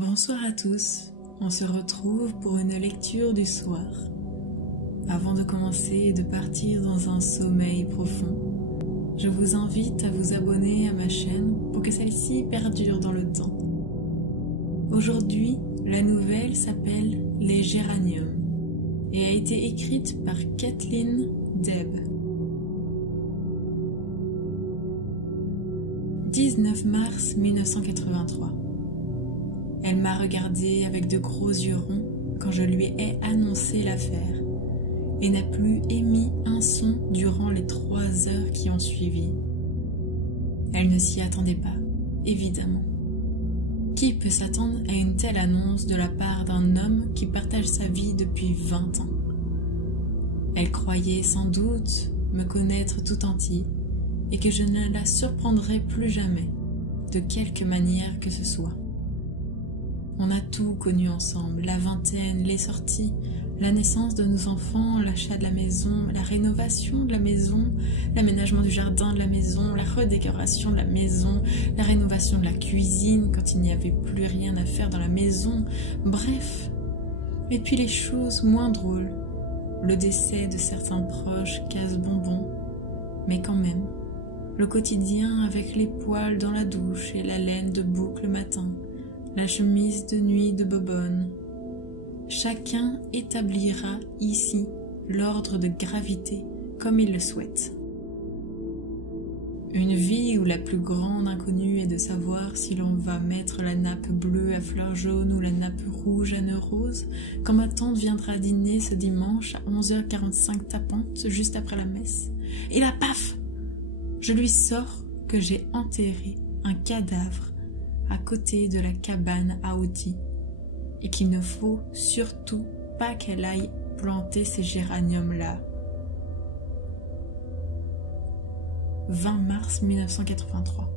Bonsoir à tous, on se retrouve pour une lecture du soir. Avant de commencer et de partir dans un sommeil profond, je vous invite à vous abonner à ma chaîne pour que celle-ci perdure dans le temps. Aujourd'hui, la nouvelle s'appelle Les Géraniums et a été écrite par Kathleen Deb. 19 mars 1983. Elle m'a regardé avec de gros yeux ronds quand je lui ai annoncé l'affaire et n'a plus émis un son durant les 3 heures qui ont suivi. Elle ne s'y attendait pas, évidemment. Qui peut s'attendre à une telle annonce de la part d'un homme qui partage sa vie depuis 20 ans? Elle croyait sans doute me connaître tout entier et que je ne la surprendrais plus jamais, de quelque manière que ce soit. On a tout connu ensemble, la vingtaine, les sorties, la naissance de nos enfants, l'achat de la maison, la rénovation de la maison, l'aménagement du jardin de la maison, la redécoration de la maison, la rénovation de la cuisine quand il n'y avait plus rien à faire dans la maison, bref. Et puis les choses moins drôles, le décès de certains proches casse-bonbons, mais quand même, le quotidien avec les poils dans la douche et la laine de bouc le matin, la chemise de nuit de bobonne. Chacun établira ici l'ordre de gravité comme il le souhaite. Une vie où la plus grande inconnue est de savoir si l'on va mettre la nappe bleue à fleurs jaunes ou la nappe rouge à nœuds roses quand ma tante viendra dîner ce dimanche à 11h45 tapante juste après la messe. Et là, paf! Je lui sors que j'ai enterré un cadavre à côté de la cabane à outils et qu'il ne faut surtout pas qu'elle aille planter ces géraniums-là. 20 mars 1983.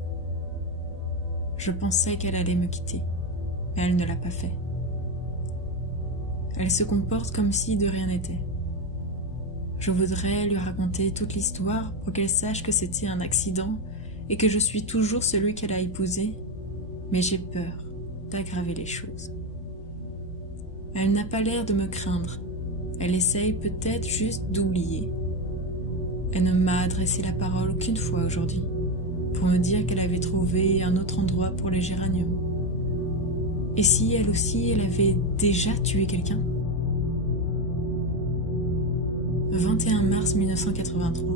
Je pensais qu'elle allait me quitter, mais elle ne l'a pas fait. Elle se comporte comme si de rien n'était. Je voudrais lui raconter toute l'histoire pour qu'elle sache que c'était un accident et que je suis toujours celui qu'elle a épousé, mais j'ai peur d'aggraver les choses. Elle n'a pas l'air de me craindre. Elle essaye peut-être juste d'oublier. Elle ne m'a adressé la parole qu'une fois aujourd'hui, pour me dire qu'elle avait trouvé un autre endroit pour les géraniums. Et si elle aussi, elle avait déjà tué quelqu'un? 21 mars 1983.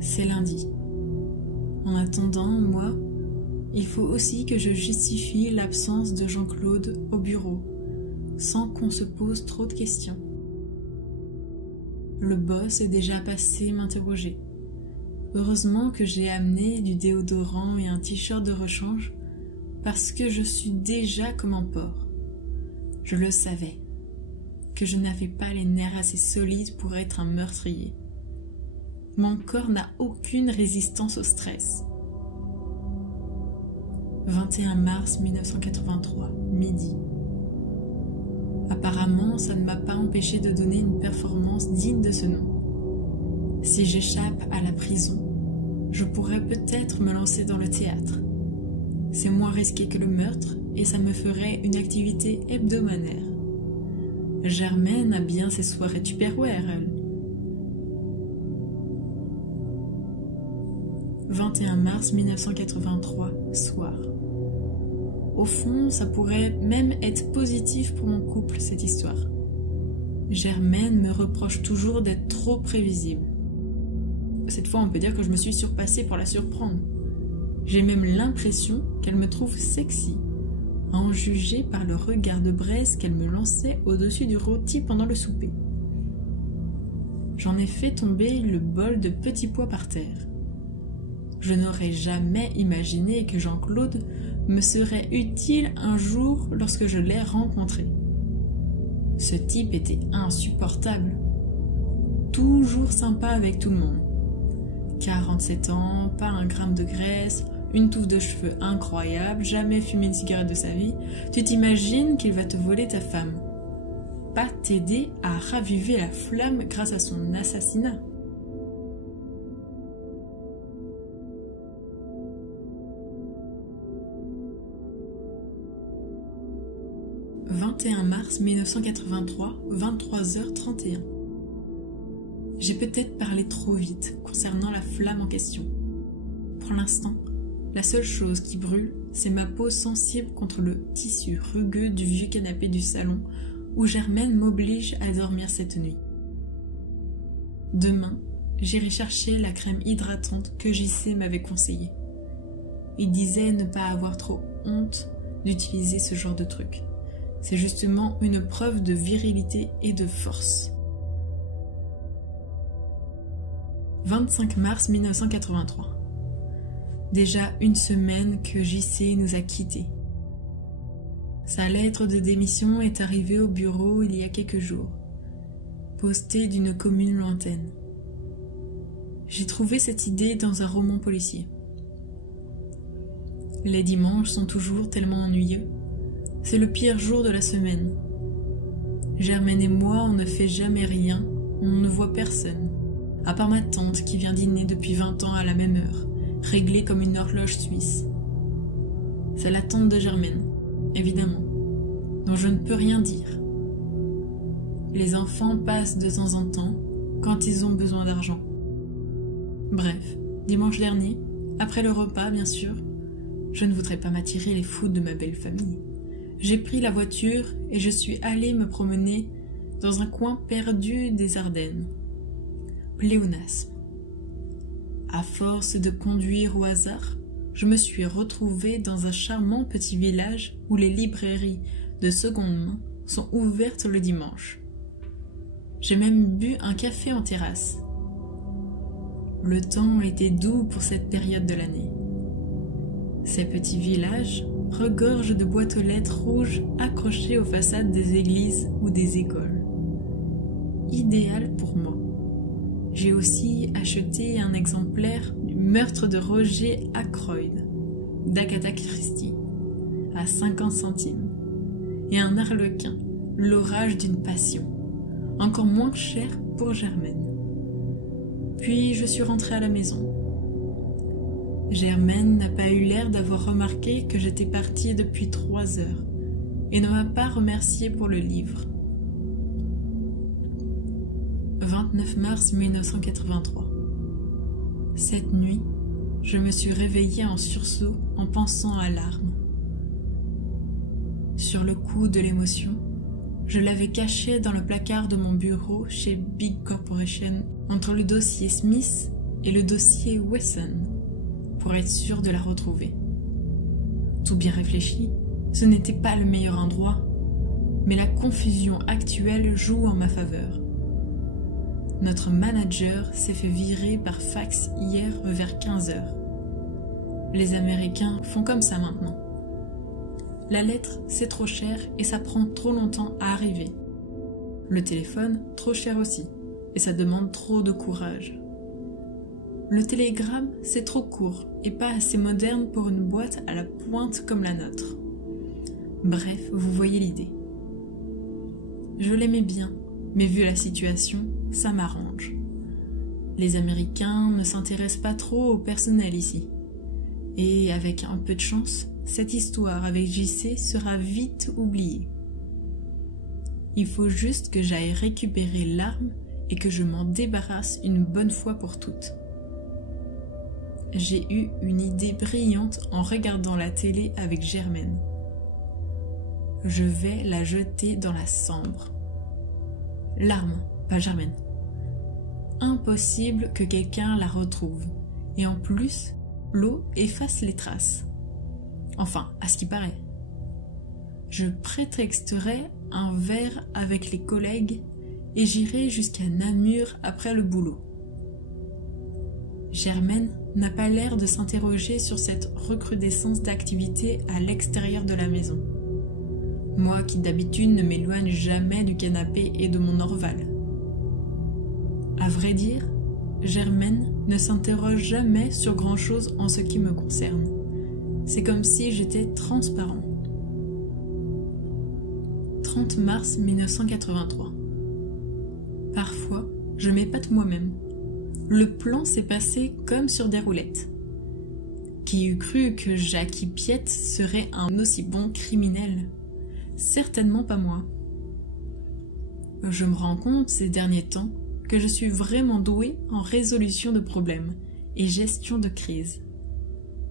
C'est lundi. En attendant, moi, il faut aussi que je justifie l'absence de Jean-Claude au bureau, sans qu'on se pose trop de questions. Le boss est déjà passé m'interroger. Heureusement que j'ai amené du déodorant et un t-shirt de rechange, parce que je suis déjà comme un porc. Je le savais, que je n'avais pas les nerfs assez solides pour être un meurtrier. Mon corps n'a aucune résistance au stress. 21 mars 1983, midi. Apparemment, ça ne m'a pas empêché de donner une performance digne de ce nom. Si j'échappe à la prison, je pourrais peut-être me lancer dans le théâtre. C'est moins risqué que le meurtre et ça me ferait une activité hebdomadaire. Germaine a bien ses soirées Tupperware, elle. 21 mars 1983, soir. Au fond, ça pourrait même être positif pour mon couple, cette histoire. Germaine me reproche toujours d'être trop prévisible. Cette fois, on peut dire que je me suis surpassée pour la surprendre. J'ai même l'impression qu'elle me trouve sexy, à en juger par le regard de braise qu'elle me lançait au-dessus du rôti pendant le souper. J'en ai fait tomber le bol de petits pois par terre. Je n'aurais jamais imaginé que Jean-Claude me serait utile un jour lorsque je l'ai rencontré. Ce type était insupportable. Toujours sympa avec tout le monde. 47 ans, pas un gramme de graisse, une touffe de cheveux incroyable, jamais fumé une cigarette de sa vie. Tu t'imagines qu'il va te voler ta femme. Pas t'aider à raviver la flamme grâce à son assassinat. 21 mars 1983, 23h31. J'ai peut-être parlé trop vite concernant la flamme en question. Pour l'instant, la seule chose qui brûle, c'est ma peau sensible contre le tissu rugueux du vieux canapé du salon où Germaine m'oblige à dormir cette nuit. Demain, j'irai chercher la crème hydratante que JC m'avait conseillée. Il disait ne pas avoir trop honte d'utiliser ce genre de truc. C'est justement une preuve de virilité et de force. 25 mars 1983. Déjà une semaine que JC nous a quittés. Sa lettre de démission est arrivée au bureau il y a quelques jours, postée d'une commune lointaine. J'ai trouvé cette idée dans un roman policier. Les dimanches sont toujours tellement ennuyeux. C'est le pire jour de la semaine. Germaine et moi, on ne fait jamais rien, on ne voit personne, à part ma tante qui vient dîner depuis 20 ans à la même heure, réglée comme une horloge suisse. C'est la tante de Germaine, évidemment, dont je ne peux rien dire. Les enfants passent de temps en temps quand ils ont besoin d'argent. Bref, dimanche dernier, après le repas bien sûr, je ne voudrais pas m'attirer les foudres de ma belle famille. J'ai pris la voiture et je suis allée me promener dans un coin perdu des Ardennes. Pléonasme. À force de conduire au hasard, je me suis retrouvée dans un charmant petit village où les librairies de seconde main sont ouvertes le dimanche. J'ai même bu un café en terrasse. Le temps était doux pour cette période de l'année. Ces petits villages regorgent de boîtes aux lettres rouges accrochées aux façades des églises ou des écoles. Idéal pour moi. J'ai aussi acheté un exemplaire du Meurtre de Roger Ackroyd d'Agatha Christie à 50 centimes et un Harlequin, L'orage d'une passion, encore moins cher pour Germaine. Puis je suis rentrée à la maison. Germaine n'a pas eu l'air d'avoir remarqué que j'étais partie depuis 3 heures et ne m'a pas remerciée pour le livre. 29 mars 1983. Cette nuit, je me suis réveillée en sursaut en pensant à l'arme. Sur le coup de l'émotion, je l'avais cachée dans le placard de mon bureau chez Big Corporation entre le dossier Smith et le dossier Wesson pour être sûre de la retrouver. Tout bien réfléchi, ce n'était pas le meilleur endroit, mais la confusion actuelle joue en ma faveur. Notre manager s'est fait virer par fax hier vers 15 heures. Les Américains font comme ça maintenant. La lettre, c'est trop cher et ça prend trop longtemps à arriver. Le téléphone, trop cher aussi, et ça demande trop de courage. Le télégramme, c'est trop court et pas assez moderne pour une boîte à la pointe comme la nôtre. Bref, vous voyez l'idée. Je l'aimais bien, mais vu la situation, ça m'arrange. Les Américains ne s'intéressent pas trop au personnel ici. Et avec un peu de chance, cette histoire avec JC sera vite oubliée. Il faut juste que j'aille récupérer l'arme et que je m'en débarrasse une bonne fois pour toutes. J'ai eu une idée brillante en regardant la télé avec Germaine. Je vais la jeter dans la Sambre. L'arme, pas Germaine. Impossible que quelqu'un la retrouve. Et en plus, l'eau efface les traces. Enfin, à ce qui paraît. Je prétexterai un verre avec les collègues et j'irai jusqu'à Namur après le boulot. Germaine n'a pas l'air de s'interroger sur cette recrudescence d'activité à l'extérieur de la maison. Moi qui d'habitude ne m'éloigne jamais du canapé et de mon Orval. À vrai dire, Germaine ne s'interroge jamais sur grand-chose en ce qui me concerne. C'est comme si j'étais transparent. 30 mars 1983. Parfois, je m'épate moi-même. Le plan s'est passé comme sur des roulettes. Qui eût cru que Jackie Piette serait un aussi bon criminel? certainement pas moi. Je me rends compte ces derniers temps que je suis vraiment douée en résolution de problèmes et gestion de crise.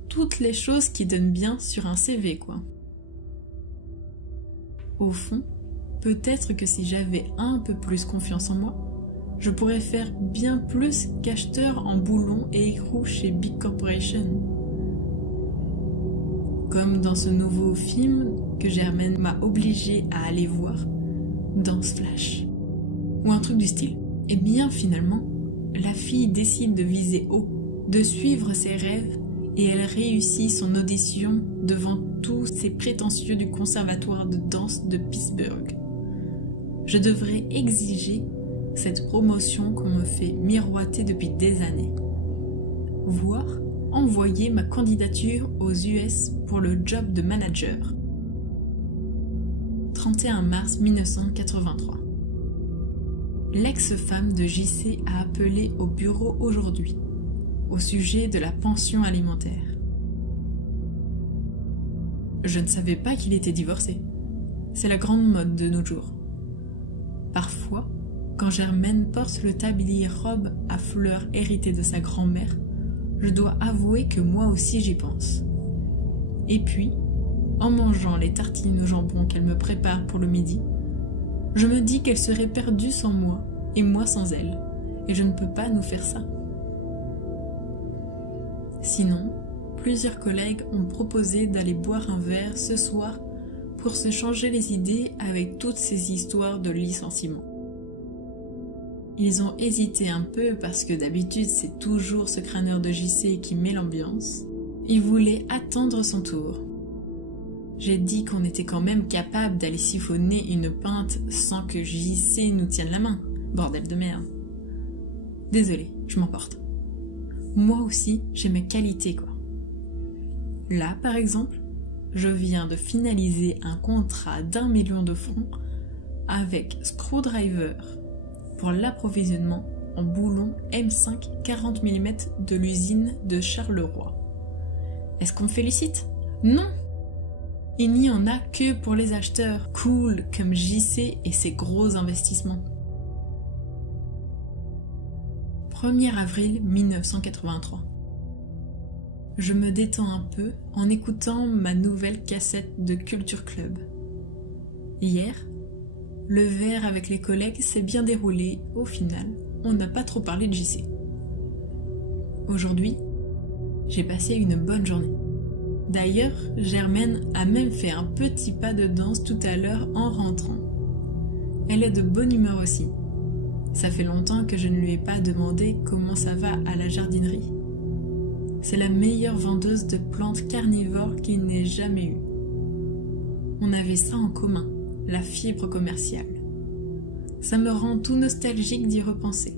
Toutes les choses qui donnent bien sur un CV, quoi. Au fond, peut-être que si j'avais un peu plus confiance en moi, je pourrais faire bien plus qu'acheteur en boulons et écrous chez Big Corporation. Comme dans ce nouveau film que Germaine m'a obligée à aller voir, Danse Flash. Ou un truc du style. Et bien finalement, la fille décide de viser haut, de suivre ses rêves, et elle réussit son audition devant tous ces prétentieux du conservatoire de danse de Pittsburgh. Je devrais exiger cette promotion qu'on me fait miroiter depuis des années. Voire envoyer ma candidature aux US pour le job de manager. 31 mars 1983. L'ex-femme de JC a appelé au bureau aujourd'hui, au sujet de la pension alimentaire. Je ne savais pas qu'il était divorcé. C'est la grande mode de nos jours. Parfois, quand Germaine porte le tablier robe à fleurs hérité de sa grand-mère, je dois avouer que moi aussi j'y pense. Et puis, en mangeant les tartines au jambon qu'elle me prépare pour le midi, je me dis qu'elle serait perdue sans moi et moi sans elle, et je ne peux pas nous faire ça. Sinon, plusieurs collègues ont proposé d'aller boire un verre ce soir pour se changer les idées avec toutes ces histoires de licenciement. Ils ont hésité un peu parce que d'habitude c'est toujours ce crâneur de JC qui met l'ambiance. Ils voulaient attendre son tour. J'ai dit qu'on était quand même capable d'aller siphonner une pinte sans que JC nous tienne la main. Bordel de merde. Désolée, je m'emporte. Moi aussi, j'ai mes qualités, quoi. Là, par exemple, je viens de finaliser un contrat d'1 million de francs avec Screwdriver pour l'approvisionnement en boulons M5 40 mm de l'usine de Charleroi. Est-ce qu'on me félicite? Non! Il n'y en a que pour les acheteurs cool comme JC et ses gros investissements. 1er avril 1983. Je me détends un peu en écoutant ma nouvelle cassette de Culture Club. Hier, le verre avec les collègues s'est bien déroulé. Au final, on n'a pas trop parlé de JC. Aujourd'hui, j'ai passé une bonne journée. D'ailleurs, Germaine a même fait un petit pas de danse tout à l'heure en rentrant. Elle est de bonne humeur aussi. Ça fait longtemps que je ne lui ai pas demandé comment ça va à la jardinerie. C'est la meilleure vendeuse de plantes carnivores qu'il n'ait jamais eue. On avait ça en commun, la fibre commerciale. Ça me rend tout nostalgique d'y repenser.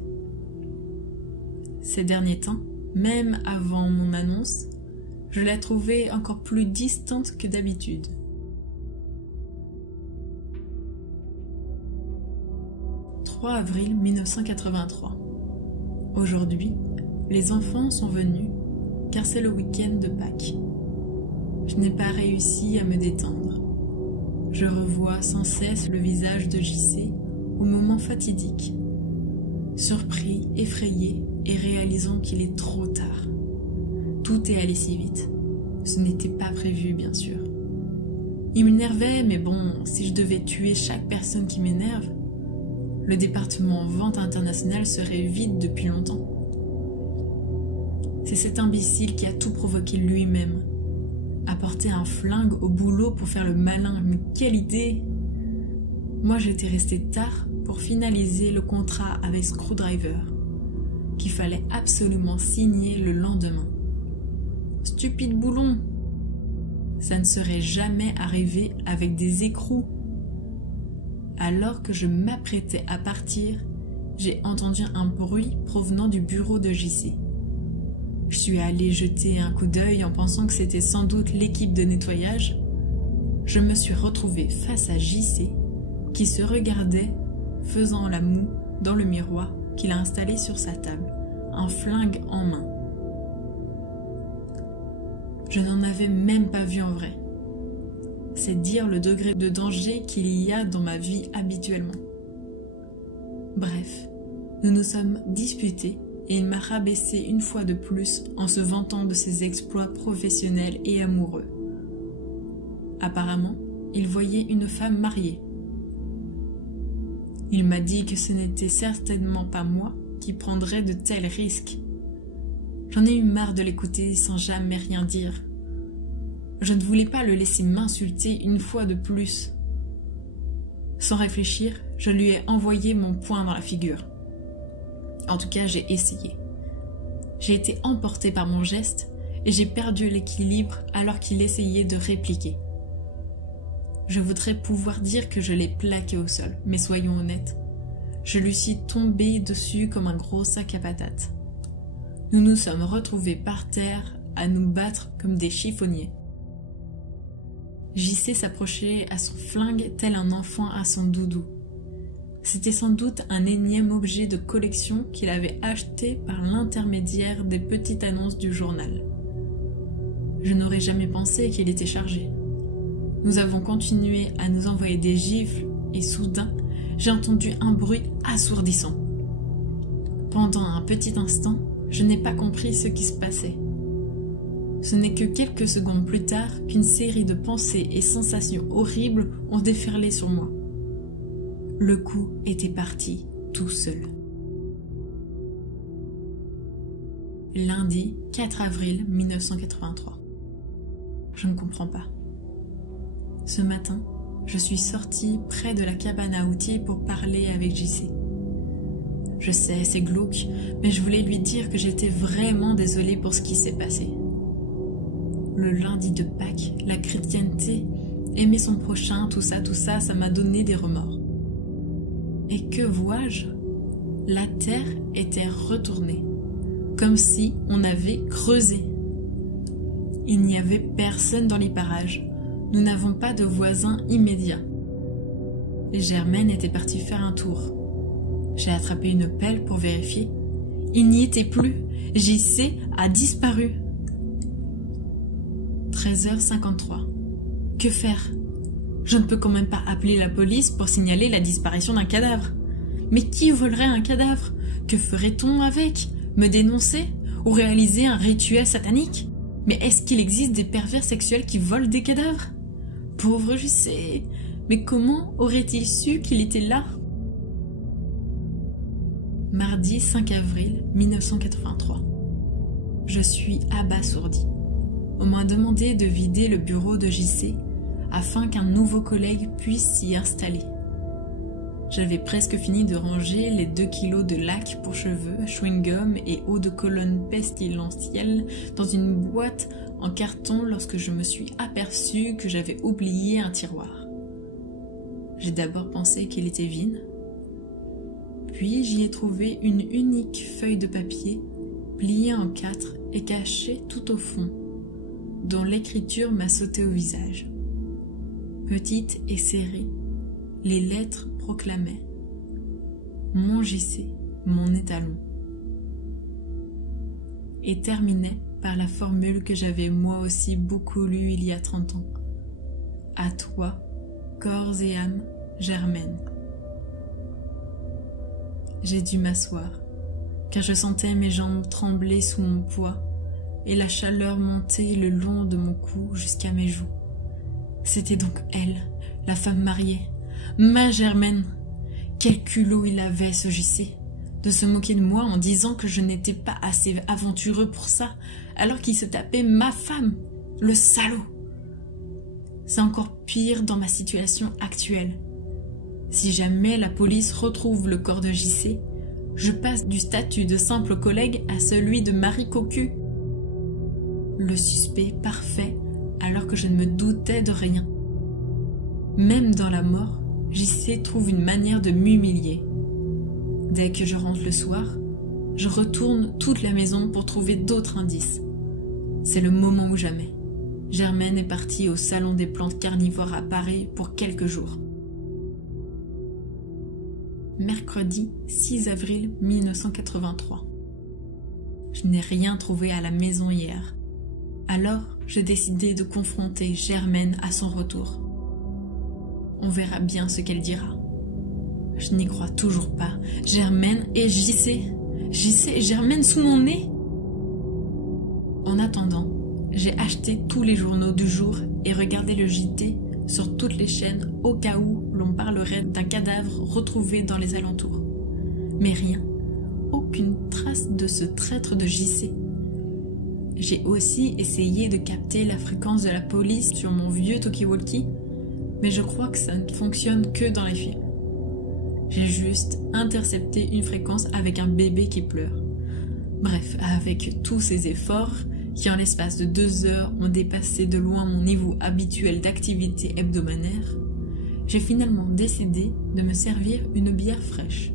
Ces derniers temps, même avant mon annonce, je la trouvais encore plus distante que d'habitude. « 3 avril 1983. Aujourd'hui, les enfants sont venus car c'est le week-end de Pâques. Je n'ai pas réussi à me détendre. Je revois sans cesse le visage de JC au moment fatidique. Surpris, effrayé et réalisant qu'il est trop tard. Tout est allé si vite. Ce n'était pas prévu, bien sûr. Il m'énervait, mais bon, si je devais tuer chaque personne qui m'énerve, le département vente internationale serait vide depuis longtemps. C'est cet imbécile qui a tout provoqué lui-même. Apporter un flingue au boulot pour faire le malin, mais quelle idée! Moi j'étais restée tard pour finaliser le contrat avec Screwdriver, qu'il fallait absolument signer le lendemain. Stupide boulon! Ça ne serait jamais arrivé avec des écrous. Alors que je m'apprêtais à partir, j'ai entendu un bruit provenant du bureau de JC. Je suis allée jeter un coup d'œil en pensant que c'était sans doute l'équipe de nettoyage. Je me suis retrouvée face à JC qui se regardait faisant la moue dans le miroir qu'il a installé sur sa table, un flingue en main. Je n'en avais même pas vu en vrai. c'est dire le degré de danger qu'il y a dans ma vie habituellement. Bref, nous nous sommes disputés et il m'a rabaissé une fois de plus en se vantant de ses exploits professionnels et amoureux. Apparemment, il voyait une femme mariée. Il m'a dit que ce n'était certainement pas moi qui prendrais de tels risques. J'en ai eu marre de l'écouter sans jamais rien dire. Je ne voulais pas le laisser m'insulter une fois de plus. Sans réfléchir, je lui ai envoyé mon poing dans la figure. En tout cas, j'ai essayé. J'ai été emportée par mon geste et j'ai perdu l'équilibre alors qu'il essayait de répliquer. Je voudrais pouvoir dire que je l'ai plaqué au sol, mais soyons honnêtes. Je lui suis tombée dessus comme un gros sac à patates. Nous nous sommes retrouvés par terre à nous battre comme des chiffonniers. JC s'approchait à son flingue tel un enfant à son doudou. C'était sans doute un énième objet de collection qu'il avait acheté par l'intermédiaire des petites annonces du journal. Je n'aurais jamais pensé qu'il était chargé. Nous avons continué à nous envoyer des gifles et soudain, j'ai entendu un bruit assourdissant. Pendant un petit instant, je n'ai pas compris ce qui se passait. Ce n'est que quelques secondes plus tard qu'une série de pensées et sensations horribles ont déferlé sur moi. Le coup était parti tout seul. Lundi 4 avril 1983. Je ne comprends pas. Ce matin, je suis sortie près de la cabane à outils pour parler avec JC. Je sais, c'est glauque, mais je voulais lui dire que j'étais vraiment désolée pour ce qui s'est passé. Le lundi de Pâques, la chrétienté, aimer son prochain, tout ça, ça m'a donné des remords. Et que vois-je? La terre était retournée, comme si on avait creusé. Il n'y avait personne dans les parages. Nous n'avons pas de voisins immédiats. Germaine était partie faire un tour. J'ai attrapé une pelle pour vérifier. Il n'y était plus. JC a disparu. 13h53. Que faire? Je ne peux quand même pas appeler la police pour signaler la disparition d'un cadavre. Mais qui volerait un cadavre? Que ferait-on avec? Me dénoncer? Ou réaliser un rituel satanique? Mais est-ce qu'il existe des pervers sexuels qui volent des cadavres? Pauvre JC, mais comment aurait-il su qu'il était là? Mardi 5 avril 1983. Je suis abasourdie. On m'a demandé de vider le bureau de JC afin qu'un nouveau collègue puisse s'y installer. J'avais presque fini de ranger les 2 kilos de lac pour cheveux, chewing-gum et eau de Cologne pestilentielle dans une boîte en carton lorsque je me suis aperçue que j'avais oublié un tiroir. J'ai d'abord pensé qu'il était vide, puis j'y ai trouvé une unique feuille de papier pliée en 4 et cachée tout au fond, dont l'écriture m'a sauté au visage. Petite et serrée, les lettres proclamaient « Mon JC, mon étalon » et terminaient par la formule que j'avais moi aussi beaucoup lue il y a 30 ans. « À toi, corps et âme, Germaine. » J'ai dû m'asseoir, car je sentais mes jambes trembler sous mon poids et la chaleur monter le long de mon cou jusqu'à mes joues. C'était donc elle, la femme mariée, ma Germaine. Quel culot il avait, ce JC, de se moquer de moi en disant que je n'étais pas assez aventureux pour ça, alors qu'il se tapait ma femme, le salaud. C'est encore pire dans ma situation actuelle. Si jamais la police retrouve le corps de JC, je passe du statut de simple collègue à celui de mari cocu. Le suspect parfait, alors que je ne me doutais de rien. Même dans la mort, JC trouve une manière de m'humilier. Dès que je rentre le soir, je retourne toute la maison pour trouver d'autres indices. C'est le moment ou jamais. Germaine est partie au salon des plantes carnivores à Paris pour quelques jours. Mercredi 6 avril 1983. Je n'ai rien trouvé à la maison hier. Alors, j'ai décidé de confronter Germaine à son retour. On verra bien ce qu'elle dira. Je n'y crois toujours pas. Germaine et JC. JC et Germaine sous mon nez. En attendant, j'ai acheté tous les journaux du jour et regardé le JT sur toutes les chaînes au cas où l'on parlerait d'un cadavre retrouvé dans les alentours. Mais rien, aucune trace de ce traître de JC. J'ai aussi essayé de capter la fréquence de la police sur mon vieux talkie-walkie, mais je crois que ça ne fonctionne que dans les films. J'ai juste intercepté une fréquence avec un bébé qui pleure. Bref, avec tous ces efforts, qui en l'espace de 2 heures ont dépassé de loin mon niveau habituel d'activité hebdomadaire, j'ai finalement décidé de me servir une bière fraîche.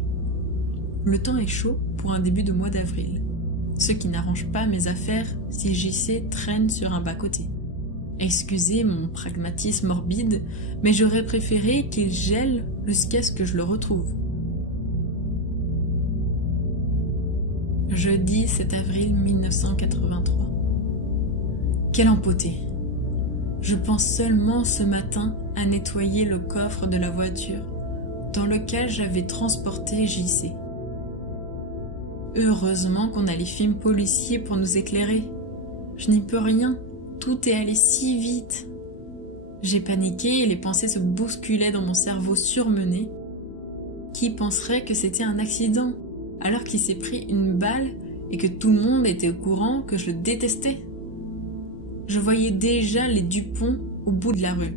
Le temps est chaud pour un début de mois d'avril, ce qui n'arrange pas mes affaires si JC traîne sur un bas-côté. Excusez mon pragmatisme morbide, mais j'aurais préféré qu'il gèle jusqu'à ce que je le retrouve. Jeudi 7 avril 1983. Quelle empotée! Je pense seulement ce matin à nettoyer le coffre de la voiture dans lequel j'avais transporté JC. Heureusement qu'on a les films policiers pour nous éclairer. Je n'y peux rien, tout est allé si vite. J'ai paniqué et les pensées se bousculaient dans mon cerveau surmené. Qui penserait que c'était un accident, alors qu'il s'est pris une balle et que tout le monde était au courant que je le détestais? Je voyais déjà les Dupont au bout de la rue,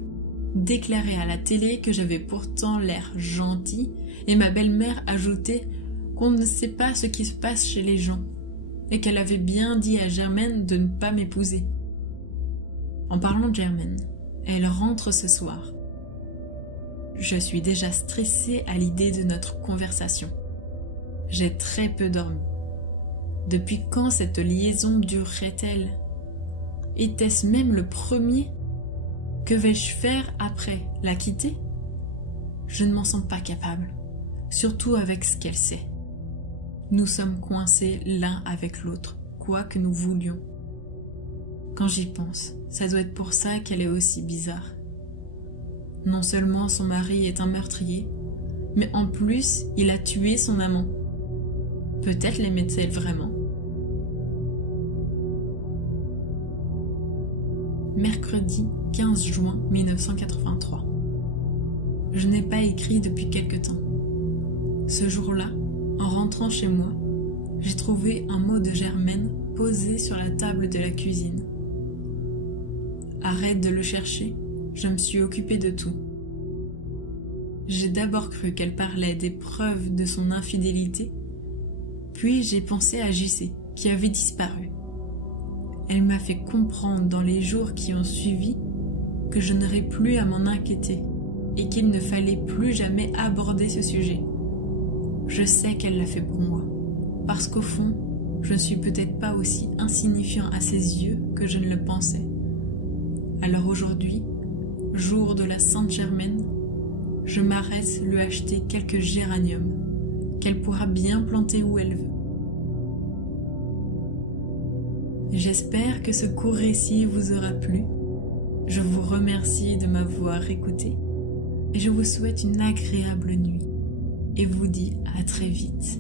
déclarer à la télé que j'avais pourtant l'air gentil, et ma belle-mère ajoutait qu'on ne sait pas ce qui se passe chez les gens, et qu'elle avait bien dit à Germaine de ne pas m'épouser. En parlant de Germaine, elle rentre ce soir. Je suis déjà stressée à l'idée de notre conversation. J'ai très peu dormi. Depuis quand cette liaison durerait-elle? Était-ce même le premier? Que vais-je faire après? La quitter? Je ne m'en sens pas capable, surtout avec ce qu'elle sait. Nous sommes coincés l'un avec l'autre, quoi que nous voulions. Quand j'y pense, ça doit être pour ça qu'elle est aussi bizarre. Non seulement son mari est un meurtrier, mais en plus il a tué son amant. Peut-être l'aimait-elle vraiment. Mercredi 15 juin 1983. Je n'ai pas écrit depuis quelque temps. Ce jour-là, en rentrant chez moi, j'ai trouvé un mot de Germaine posé sur la table de la cuisine. Arrête de le chercher, je me suis occupée de tout. J'ai d'abord cru qu'elle parlait des preuves de son infidélité, puis j'ai pensé à JC, qui avait disparu. Elle m'a fait comprendre dans les jours qui ont suivi que je n'aurais plus à m'en inquiéter et qu'il ne fallait plus jamais aborder ce sujet. Je sais qu'elle l'a fait pour moi, parce qu'au fond, je ne suis peut-être pas aussi insignifiant à ses yeux que je ne le pensais. Alors aujourd'hui, jour de la Sainte Germaine, je m'arrête lui acheter quelques géraniums qu'elle pourra bien planter où elle veut. J'espère que ce court récit vous aura plu. Je vous remercie de m'avoir écouté et je vous souhaite une agréable nuit et vous dis à très vite.